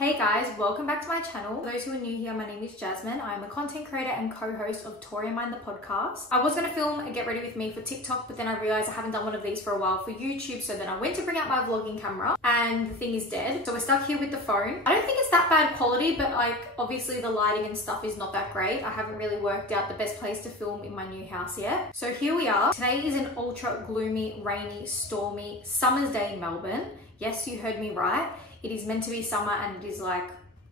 Hey guys, welcome back to my channel. For those who are new here, my name is Jasmine. I'm a content creator and co-host of Tori and Mind the podcast. I was going to film a get ready with me for TikTok, but then I realized I haven't done one of these for a while for YouTube, so then I went to bring out my vlogging camera and the thing is dead. So we're stuck here with the phone. I don't think it's that bad quality, but like obviously the lighting and stuff is not that great. I haven't really worked out the best place to film in my new house yet. So here we are. Today is an ultra gloomy, rainy, stormy summer's day in Melbourne. Yes, you heard me right. It is meant to be summer and it is like,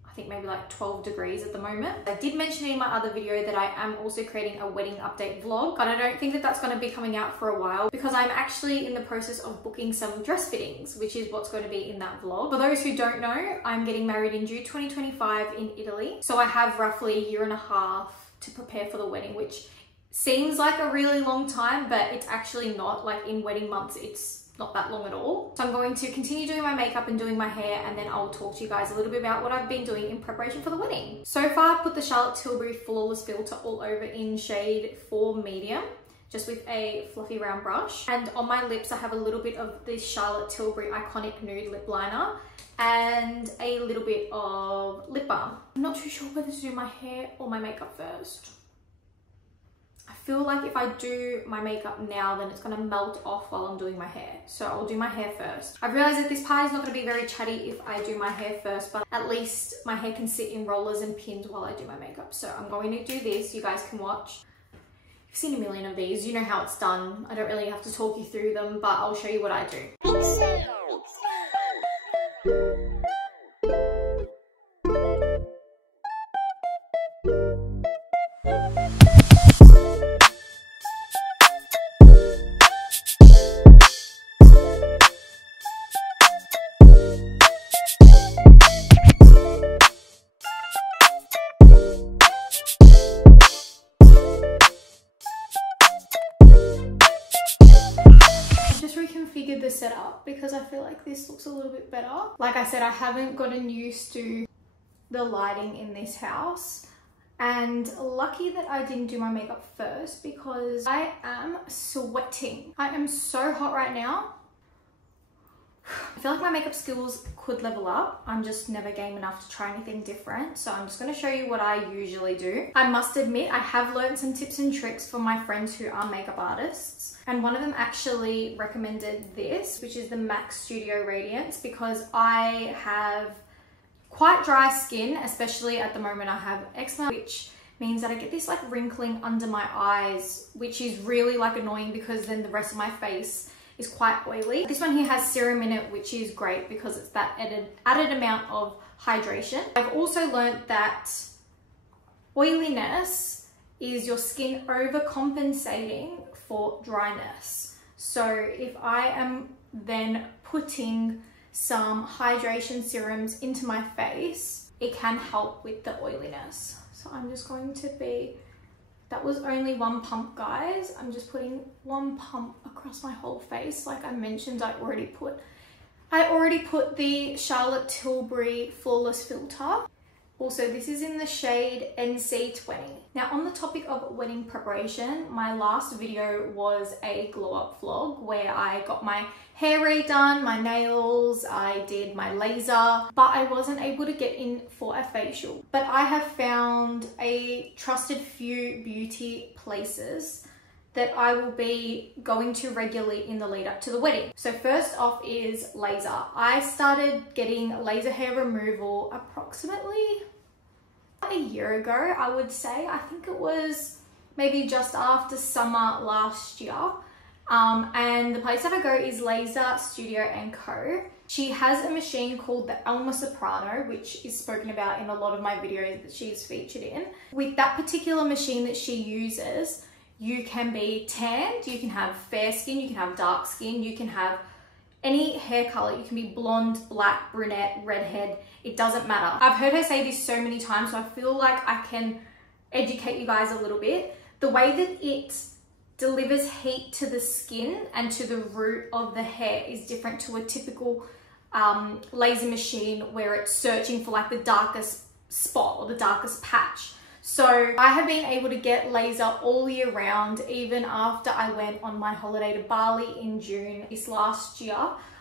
I think maybe like 12 degrees at the moment. I did mention in my other video that I am also creating a wedding update vlog, but I don't think that that's going to be coming out for a while because I'm actually in the process of booking some dress fittings, which is what's going to be in that vlog. For those who don't know, I'm getting married in June 2025 in Italy. So I have roughly a year and a half to prepare for the wedding, which seems like a really long time, but it's actually not. Like in wedding months, it's not that long at all. So I'm going to continue doing my makeup and doing my hair, and then I'll talk to you guys a little bit about what I've been doing in preparation for the wedding. So far, I put the Charlotte Tilbury Flawless Filter all over in shade 4 medium, just with a fluffy round brush. And on my lips, I have a little bit of this Charlotte Tilbury Iconic Nude Lip Liner and a little bit of lip balm. I'm not too sure whether to do my hair or my makeup first. I feel like if I do my makeup now, then it's gonna melt off while I'm doing my hair. So I'll do my hair first. I've realized that this part is not gonna be very chatty if I do my hair first, but at least my hair can sit in rollers and pins while I do my makeup. So I'm going to do this, you guys can watch. You've seen a million of these, you know how it's done. I don't really have to talk you through them, but I'll show you what I do. Reconfigured the setup because I feel like this looks a little bit better. Like I said, I haven't gotten used to the lighting in this house, and lucky that I didn't do my makeup first because I am sweating. I am so hot right now. I feel like my makeup skills could level up. I'm just never game enough to try anything different. So I'm just going to show you what I usually do. I must admit, I have learned some tips and tricks from my friends who are makeup artists. And one of them actually recommended this, which is the MAC Studio Radiance, because I have quite dry skin, especially at the moment I have eczema, which means that I get this like wrinkling under my eyes, which is really like annoying because then the rest of my face is quite oily. This one here has serum in it, which is great because it's that added amount of hydration. I've also learned that oiliness is your skin overcompensating for dryness. So if I am then putting some hydration serums into my face, it can help with the oiliness. So I'm just going to be, that was only one pump, guys. I'm just putting one pump across my whole face. Like I mentioned, I already put the Charlotte Tilbury Flawless Filter. Also, this is in the shade NC20. Now, on the topic of wedding preparation, my last video was a glow up vlog where I got my hair redone, my nails, I did my laser, but I wasn't able to get in for a facial. But I have found a trusted few beauty places that I will be going to regularly in the lead up to the wedding. So first off is laser. I started getting laser hair removal approximately a year ago, I would say. I think it was maybe just after summer last year. And the place that I go is Laser Studio & Co. She has a machine called the Elma Soprano, which is spoken about in a lot of my videos that she's featured in. With that particular machine that she uses, you can be tanned, you can have fair skin, you can have dark skin, you can have any hair color. You can be blonde, black, brunette, redhead, it doesn't matter. I've heard her say this so many times, so I feel like I can educate you guys a little bit. The way that it delivers heat to the skin and to the root of the hair is different to a typical laser machine where it's searching for like the darkest spot or the darkest patch. So I have been able to get laser all year round, even after I went on my holiday to Bali in June this last year.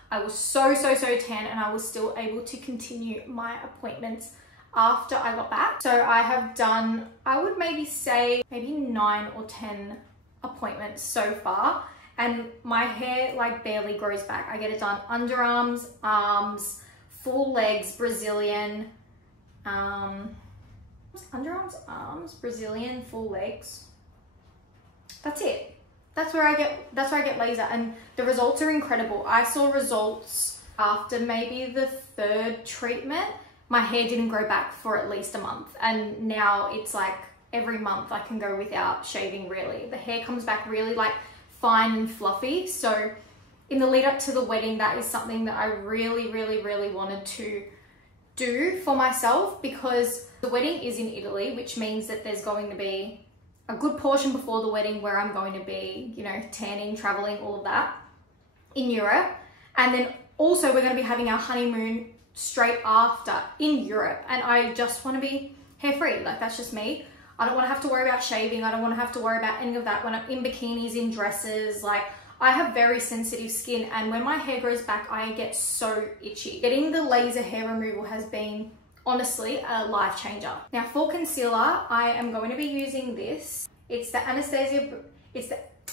I was so tan, and I was still able to continue my appointments after I got back. So I have done, I would maybe say maybe 9 or 10 appointments so far, and my hair like barely grows back. I get it done underarms, arms, full legs, Brazilian, underarms, arms, Brazilian, full legs. That's it. That's where I get laser, and the results are incredible. I saw results after maybe the 3rd treatment. My hair didn't grow back for at least a month, and now it's like every month I can go without shaving really. The hair comes back really like fine and fluffy. So in the lead up to the wedding, that is something that I really wanted to do for myself, because the wedding is in Italy, which means that there's going to be a good portion before the wedding where I'm going to be, you know, tanning, traveling, all of that in Europe. And then also we're going to be having our honeymoon straight after in Europe. And I just want to be hair free. Like, that's just me. I don't want to have to worry about shaving. I don't want to have to worry about any of that when I'm in bikinis, in dresses. Like, I have very sensitive skin, and when my hair grows back, I get so itchy. Getting the laser hair removal has been honestly a life changer. Now for concealer, I am going to be using this. It's the Anastasia,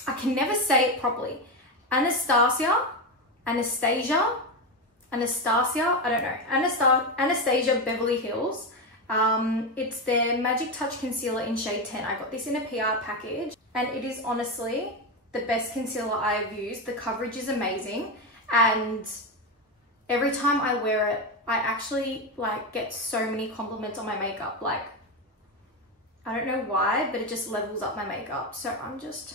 I can never say it properly. Anastasia, I don't know. Anastasia Beverly Hills. It's their Magic Touch Concealer in shade 10. I got this in a PR package, and it is honestly the best concealer I've used. The coverage is amazing, and every time I wear it, I actually like get so many compliments on my makeup. Like, I don't know why, but it just levels up my makeup. So I'm just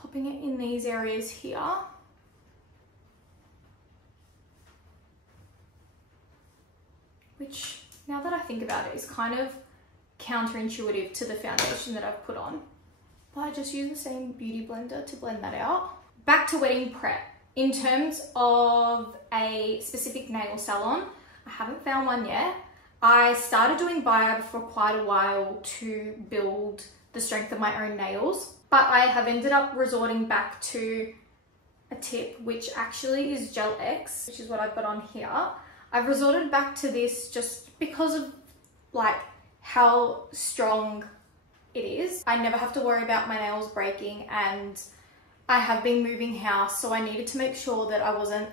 popping it in these areas here. Which, now that I think about it, is kind of counterintuitive to the foundation that I've put on. But I just use the same beauty blender to blend that out. Back to wedding prep. In terms of a specific nail salon, I haven't found one yet. I started doing biab for quite a while to build the strength of my own nails, but I have ended up resorting back to a tip, which actually is Gel X, which is what I've got on here. I've resorted back to this just because of like how strong it is. I never have to worry about my nails breaking, and I have been moving house, so I needed to make sure that I wasn't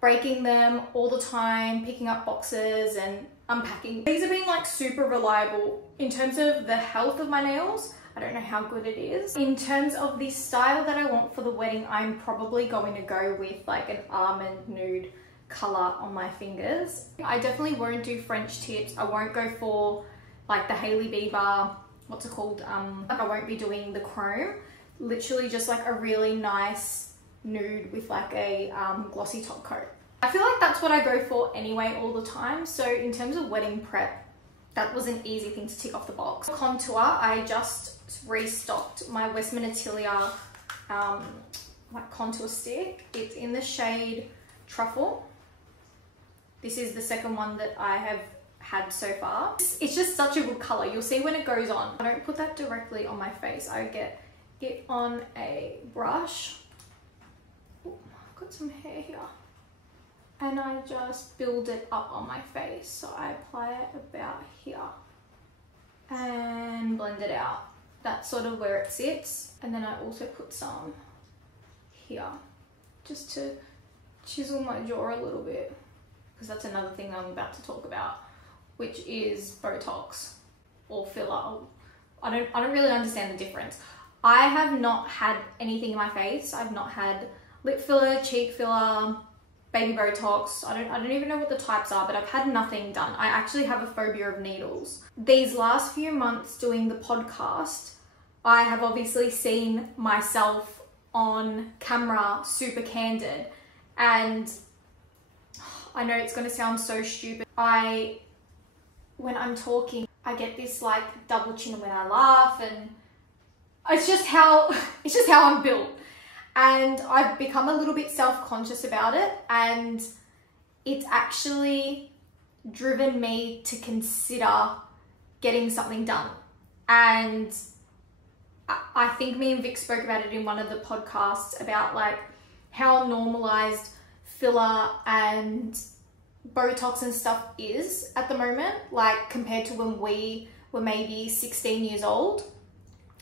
breaking them all the time, picking up boxes and unpacking. These have been like super reliable. In terms of the health of my nails, I don't know how good it is. In terms of the style that I want for the wedding, I'm probably going to go with like an almond nude color on my fingers. I definitely won't do French tips. I won't go for like the Hailey Bieber, what's it called? I won't be doing the chrome. Literally just like a really nice nude with like a glossy top coat. I feel like that's what I go for anyway all the time. So in terms of wedding prep, that was an easy thing to tick off the box. Contour, I just restocked my Westman Atelier like contour stick. It's in the shade Truffle. This is the second one that I have had so far. It's just such a good color. You'll see when it goes on. I don't put that directly on my face. I get it on a brush. Ooh, I've got some hair here. And I just build it up on my face. So I apply it about here and blend it out. That's sort of where it sits. And then I also put some here just to chisel my jaw a little bit, because that's another thing I'm about to talk about, which is Botox or filler. I don't really understand the difference. I have not had anything in my face. I've not had lip filler, cheek filler, baby Botox. I don't even know what the types are, but I've had nothing done. I actually have a phobia of needles. These last few months doing the podcast, I have obviously seen myself on camera super candid, and I know it's going to sound so stupid. When I'm talking, I get this like double chin when I laugh, and it's just how I'm built. And I've become a little bit self-conscious about it, and it's actually driven me to consider getting something done. And I think me and Vic spoke about it in one of the podcasts about like how normalized filler and Botox and stuff is at the moment, like compared to when we were maybe 16 years old.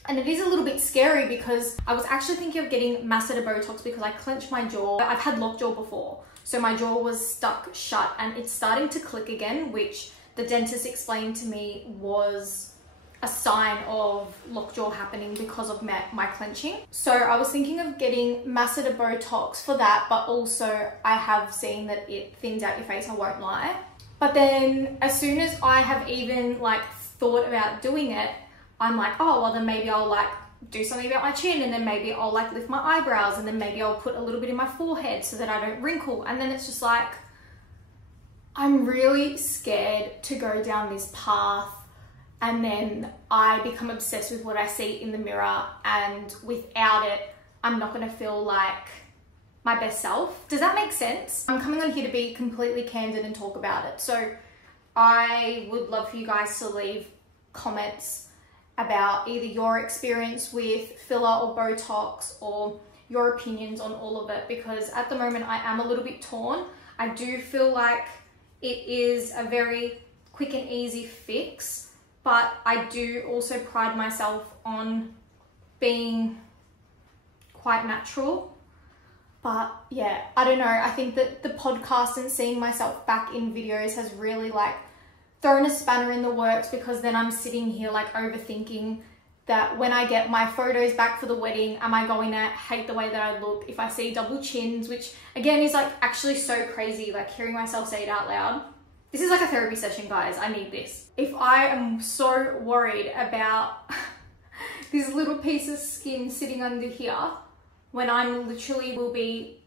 And it is a little bit scary because I was actually thinking of getting masseter Botox because I clenched my jaw. I've had lockjaw before, so my jaw was stuck shut and it's starting to click again, which the dentist explained to me was a sign of lockjaw happening because of my clenching. So I was thinking of getting masseter Botox for that, but also I have seen that it thins out your face, I won't lie. But then as soon as I have even like thought about doing it, I'm like, oh, well then maybe I'll like do something about my chin, and then maybe I'll like lift my eyebrows, and then maybe I'll put a little bit in my forehead so that I don't wrinkle. And then it's just like, I'm really scared to go down this path and then I become obsessed with what I see in the mirror, and without it, I'm not gonna feel like my best self. Does that make sense? I'm coming on here to be completely candid and talk about it. So I would love for you guys to leave comments about either your experience with filler or Botox or your opinions on all of it, because at the moment I am a little bit torn. I do feel like it is a very quick and easy fix, but I do also pride myself on being quite natural. But yeah, I don't know. I think that the podcast and seeing myself back in videos has really like thrown a spanner in the works, because then I'm sitting here like overthinking that when I get my photos back for the wedding, am I going to hate the way that I look if I see double chins, which again is like actually so crazy, like hearing myself say it out loud. This is like a therapy session, guys. I need this. If I am so worried about this little piece of skin sitting under here, when I'm literally will be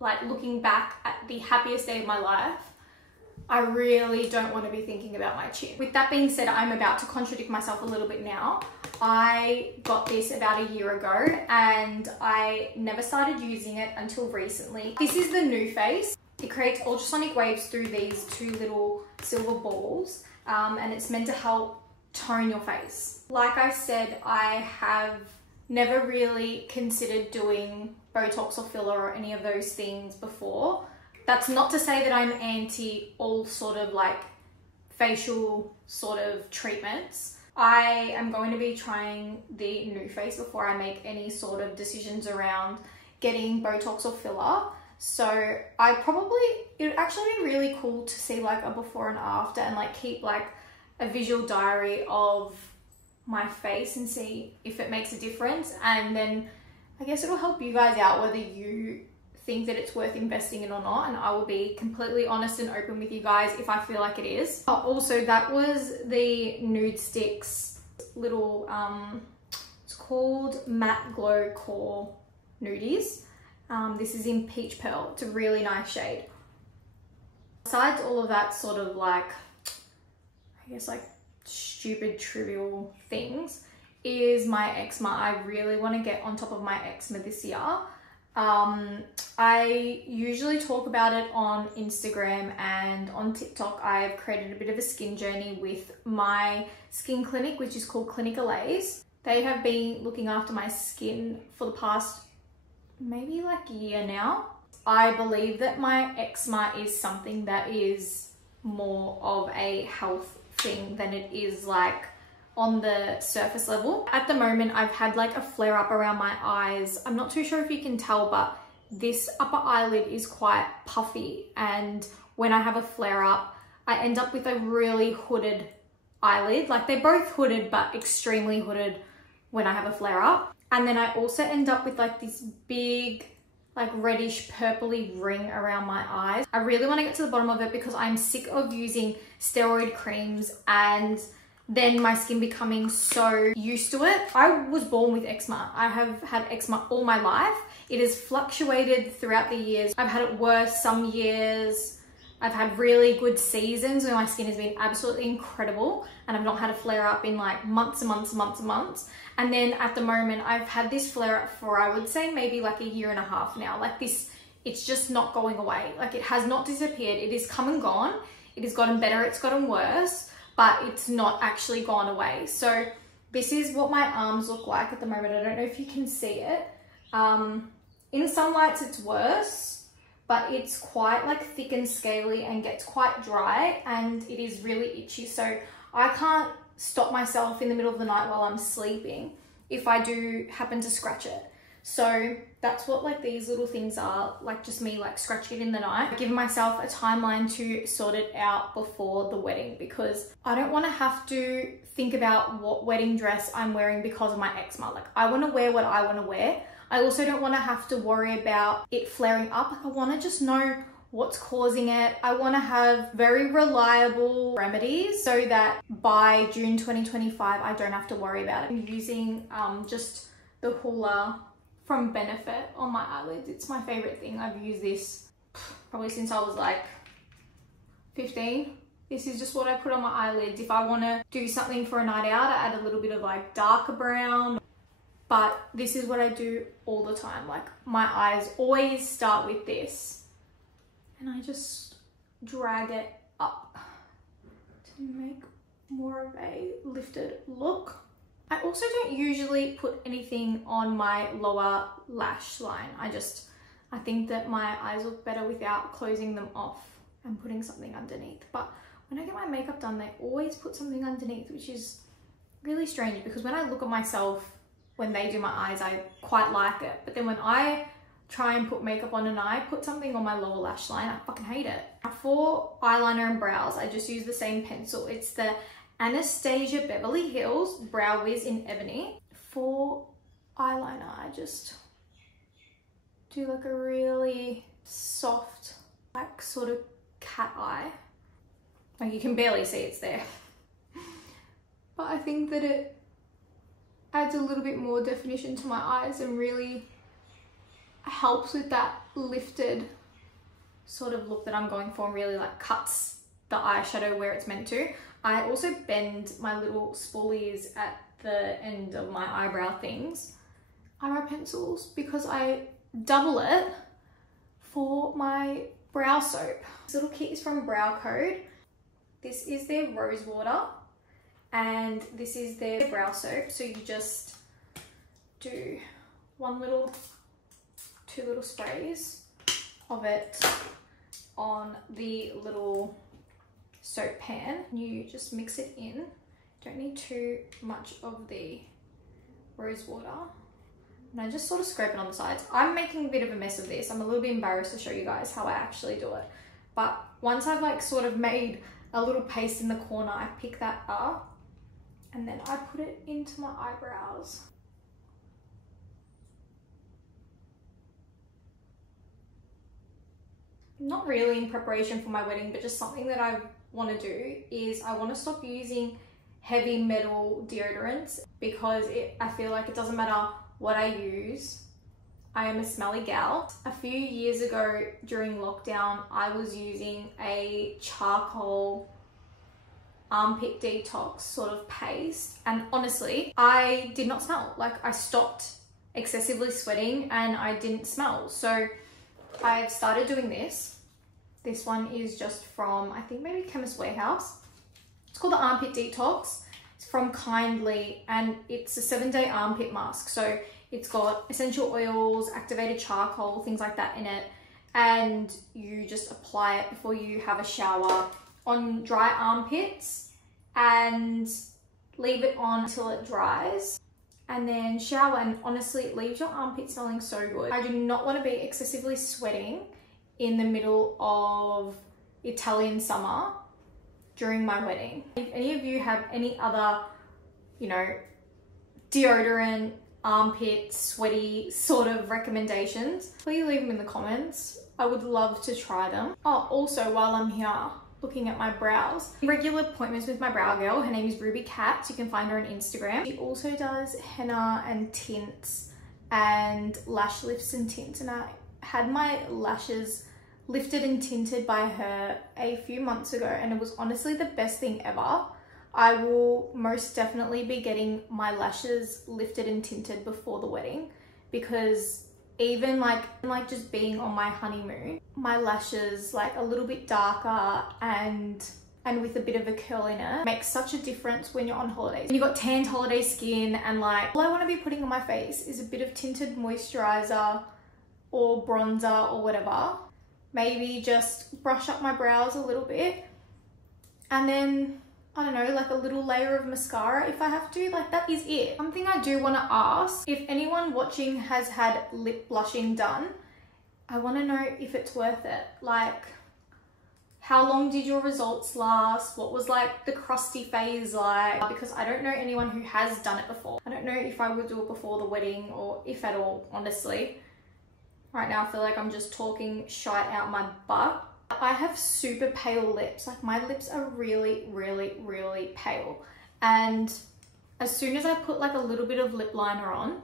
like looking back at the happiest day of my life, I really don't want to be thinking about my chin. With that being said, I'm about to contradict myself a little bit now. I got this about a year ago and I never started using it until recently. This is the New Face. It creates ultrasonic waves through these two little silver balls, and it's meant to help tone your face. Like I said, I have never really considered doing Botox or filler or any of those things before. That's not to say that I'm anti all sort of like facial sort of treatments. I am going to be trying the New Face before I make any sort of decisions around getting Botox or filler. So it would actually be really cool to see like a before and after and like keep like a visual diary of my face and see if it makes a difference. And then I guess it'll help you guys out whether you think that it's worth investing in or not, and I will be completely honest and open with you guys if I feel like it is. Also, that was the Nude Sticks little it's called Matte Glow Core Nudies. This is in Peach Pearl. It's a really nice shade. Besides all of that sort of like, I guess like stupid trivial things, is my eczema. I really want to get on top of my eczema this year. I usually talk about it on Instagram and on TikTok. I've created a bit of a skin journey with my skin clinic, which is called Clinic Alays. They have been looking after my skin for the past maybe like a year now. I believe that my eczema is something that is more of a health thing than it is like on the surface level. At the moment, I've had like a flare up around my eyes. I'm not too sure if you can tell, but this upper eyelid is quite puffy, and when I have a flare up, I end up with a really hooded eyelid. Like they're both hooded, but extremely hooded when I have a flare up. And then I also end up with like this big, like reddish purpley ring around my eyes. I really want to get to the bottom of it because I'm sick of using steroid creams and then my skin becoming so used to it. I was born with eczema. I have had eczema all my life. It has fluctuated throughout the years. I've had it worse some years. I've had really good seasons where my skin has been absolutely incredible and I've not had a flare up in like months and months and months and months. And then at the moment, I've had this flare up for, I would say maybe like a year and a half now. Like this, it's just not going away. Like it has not disappeared. It is come and gone. It has gotten better. It's gotten worse, but it's not actually gone away. So this is what my arms look like at the moment. I don't know if you can see it. In some lights it's worse, but it's quite like thick and scaly and gets quite dry, and it is really itchy. So I can't stop myself in the middle of the night while I'm sleeping if I do happen to scratch it. So that's what like these little things are, like just me like scratching it in the night. I've given myself a timeline to sort it out before the wedding, because I don't want to have to think about what wedding dress I'm wearing because of my eczema. Like I want to wear what I want to wear. I also don't want to have to worry about it flaring up. Like I want to just know what's causing it. I want to have very reliable remedies so that by June 2025 I don't have to worry about it. I'm using just the Hoola from Benefit on my eyelids. It's my favorite thing. I've used this probably since I was like 15. This is just what I put on my eyelids. If I want to do something for a night out, I add a little bit of like darker brown, but this is what I do all the time. Like my eyes always start with this, and I just drag it up to make more of a lifted look. I also don't usually put anything on my lower lash line. I think that my eyes look better without closing them off and putting something underneath. But when I get my makeup done, they always put something underneath, which is really strange, because when I look at myself when they do my eyes, I quite like it. But then when I try and put makeup on and I put something on my lower lash line, I fucking hate it. For eyeliner and brows, I just use the same pencil. It's the Anastasia Beverly Hills Brow Wiz in Ebony. For eyeliner, I just do like a really soft, like sort of cat eye. Like you can barely see it's there. But I think that it adds a little bit more definition to my eyes and really helps with that lifted sort of look that I'm going for, and really like cuts the eyeshadow where it's meant to. I also bend my little spoolies at the end of my eyebrow things, eyebrow pencils, because I double it for my brow soap. This little kit is from Brow Code. This is their rose water and this is their brow soap. So you just do two little sprays of it on the little soap pan. You just mix it in. Don't need too much of the rose water. And I just sort of scrape it on the sides. I'm making a bit of a mess of this. I'm a little bit embarrassed to show you guys how I actually do it. But once I've like sort of made a little paste in the corner, I pick that up and then I put it into my eyebrows. Not really in preparation for my wedding, but just something that I want to do is I want to stop using heavy metal deodorants, because I feel like it doesn't matter what I use, I am a smelly gal. A few years ago during lockdown, I was using a charcoal armpit detox sort of paste, and honestly, I did not smell. Like I stopped excessively sweating and I didn't smell. So I've started doing this. This one is just from, I think maybe Chemist Warehouse. It's called the Armpit Detox. It's from Kindly and it's a 7-day armpit mask. So it's got essential oils, activated charcoal, things like that in it. And you just apply it before you have a shower on dry armpits and leave it on until it dries. And then shower, and honestly, it leaves your armpit smelling so good. I do not want to be excessively sweating in the middle of Italian summer during my wedding. If any of you have any other, you know, deodorant, armpit, sweaty sort of recommendations, please leave them in the comments. I would love to try them. Oh, also while I'm here looking at my brows, regular appointments with my brow girl. Her name is Ruby Cat. You can find her on Instagram. She also does henna and tints and lash lifts and tints, and I had my lashes lifted and tinted by her a few months ago, and it was honestly the best thing ever. I will most definitely be getting my lashes lifted and tinted before the wedding, because even like just being on my honeymoon, my lashes like a little bit darker and with a bit of a curl in it makes such a difference when you're on holidays. When you've got tanned holiday skin, and like all I want to be putting on my face is a bit of tinted moisturizer or bronzer or whatever, maybe just brush up my brows a little bit, and then I don't know, like a little layer of mascara if I have to. Like, that is it. Something I do want to ask, if anyone watching has had lip blushing done, I want to know if it's worth it. Like, how long did your results last? What was like the crusty phase like? Because I don't know anyone who has done it before. I don't know if I would do it before the wedding or if at all, honestly. Right now I feel like I'm just talking shite out my butt. I have super pale lips. Like, my lips are really, really, really pale. And as soon as I put like a little bit of lip liner on,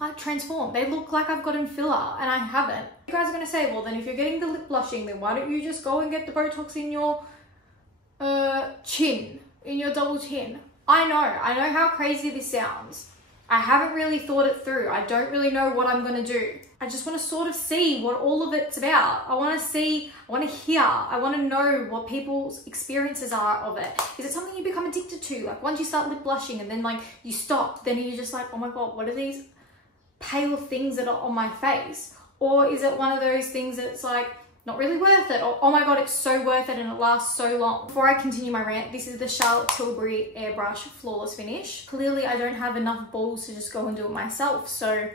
I transform. They look like I've gotten filler, and I haven't. You guys are gonna say, well, then if you're getting the lip blushing, then why don't you just go and get the Botox in your chin, in your double chin? I know how crazy this sounds. I haven't really thought it through. I don't really know what I'm gonna do. I just want to sort of see what all of it's about. I want to see, I want to hear, I want to know what people's experiences are of it. Is it something you become addicted to? Like, once you start lip blushing and then like you stop, then you're just like, oh my God, what are these pale things that are on my face? Or is it one of those things that's like not really worth it? Or, oh my God, it's so worth it and it lasts so long. Before I continue my rant, this is the Charlotte Tilbury Airbrush Flawless Finish. Clearly I don't have enough balls to just go and do it myself, so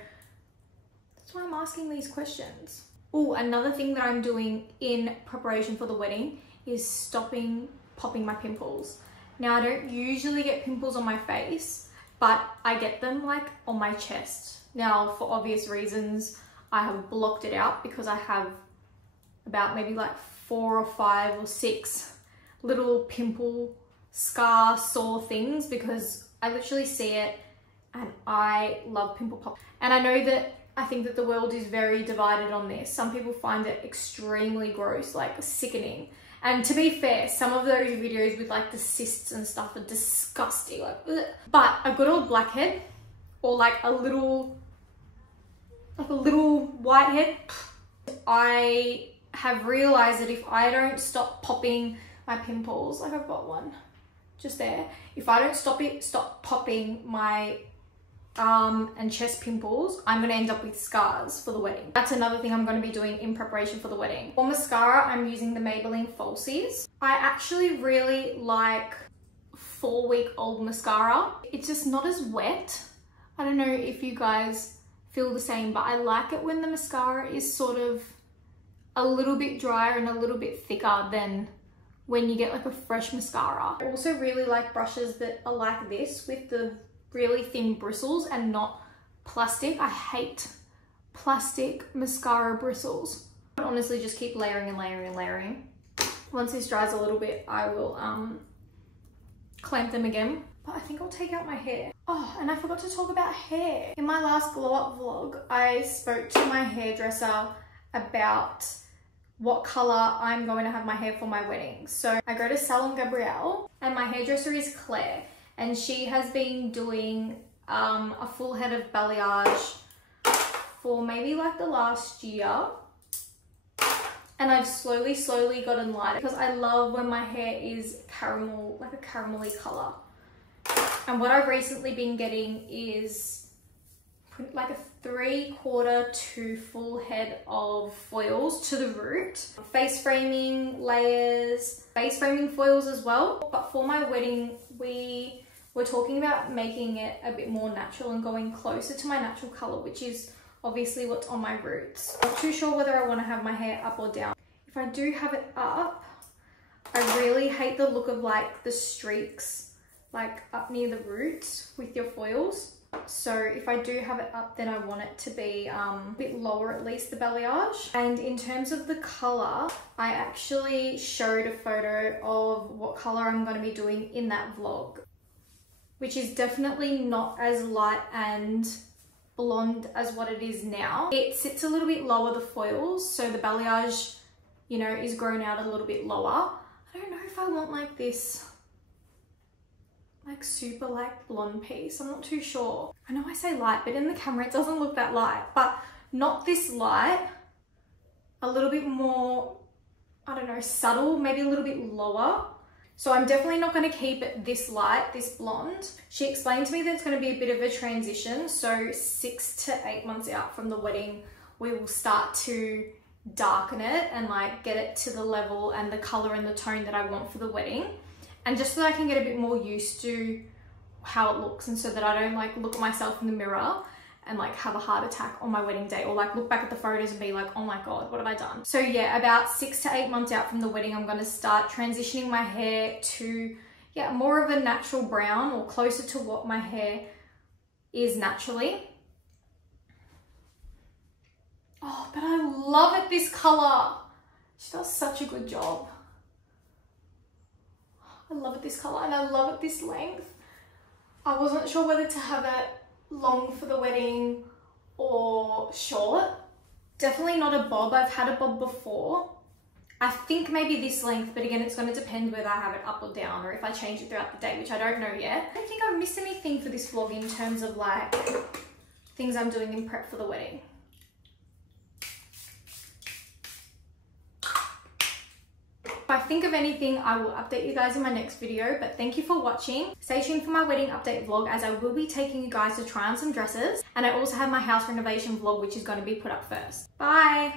that's why I'm asking these questions. Oh, another thing that I'm doing in preparation for the wedding is stopping popping my pimples. Now, I don't usually get pimples on my face, but I get them like on my chest. Now, for obvious reasons, I have blocked it out because I have about maybe like 4 or 5 or 6 little pimple scar sore things, because I literally see it and I love pimple pop. And I think that the world is very divided on this. Some people find it extremely gross, like sickening. And to be fair, some of those videos with like the cysts and stuff are disgusting. Like, ugh. But a good old blackhead, or like a little whitehead, I have realized that if I don't stop popping my pimples, like I've got one just there, if I don't stop popping my arm and chest pimples, I'm gonna end up with scars for the wedding. That's another thing I'm gonna be doing in preparation for the wedding. For mascara, I'm using the Maybelline Falsies. I actually really like 4-week-old mascara. It's just not as wet. I don't know if you guys feel the same, but I like it when the mascara is sort of a little bit drier and a little bit thicker than when you get like a fresh mascara. I also really like brushes that are like this with the really thin bristles and not plastic. I hate plastic mascara bristles. I honestly just keep layering and layering and layering. Once this dries a little bit, I will clamp them again. But I think I'll take out my hair. Oh, and I forgot to talk about hair. In my last glow up vlog, I spoke to my hairdresser about what color I'm going to have my hair for my wedding. So I go to Salon Gabrielle and my hairdresser is Claire, and she has been doing a full head of balayage for maybe like the last year. And I've slowly gotten lighter because I love when my hair is caramel, like a caramelly color. And what I've recently been getting is like a 3/4 to full head of foils to the root. Face framing layers, face framing foils as well. But for my wedding, we were talking about making it a bit more natural and going closer to my natural color, which is obviously what's on my roots. I'm not too sure whether I want to have my hair up or down. If I do have it up, I really hate the look of like the streaks like up near the roots with your foils. So if I do have it up, then I want it to be a bit lower, at least the balayage. And in terms of the color, I actually showed a photo of what color I'm going to be doing in that vlog, which is definitely not as light and blonde as what it is now. It sits a little bit lower, the foils, so the balayage, you know, is grown out a little bit lower. I don't know if I want like this like super like blonde piece. I'm not too sure. I know I say light, but in the camera it doesn't look that light, but not this light. A little bit more, I don't know, subtle, maybe a little bit lower. So I'm definitely not going to keep it this light, this blonde. She explained to me that it's going to be a bit of a transition. So 6 to 8 months out from the wedding, we will start to darken it and like get it to the level and the color and the tone that I want for the wedding. And just so that I can get a bit more used to how it looks, and so that I don't like look at myself in the mirror and like have a heart attack on my wedding day, or like look back at the photos and be like, oh my God, what have I done? So yeah, about 6 to 8 months out from the wedding, I'm gonna start transitioning my hair to, yeah, more of a natural brown, or closer to what my hair is naturally. Oh, but I love it, this color. She does such a good job. I love it, this color, and I love it this length. I wasn't sure whether to have it long for the wedding or short. Definitely not a bob. I've had a bob before. I think maybe this length, but again, it's going to depend whether I have it up or down, or if I change it throughout the day, which I don't know yet. I don't think I've missed anything for this vlog in terms of like things I'm doing in prep for the wedding. If I think of anything, I will update you guys in my next video, but thank you for watching. Stay tuned for my wedding update vlog, as I will be taking you guys to try on some dresses, and I also have my house renovation vlog, which is going to be put up first. Bye!